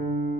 you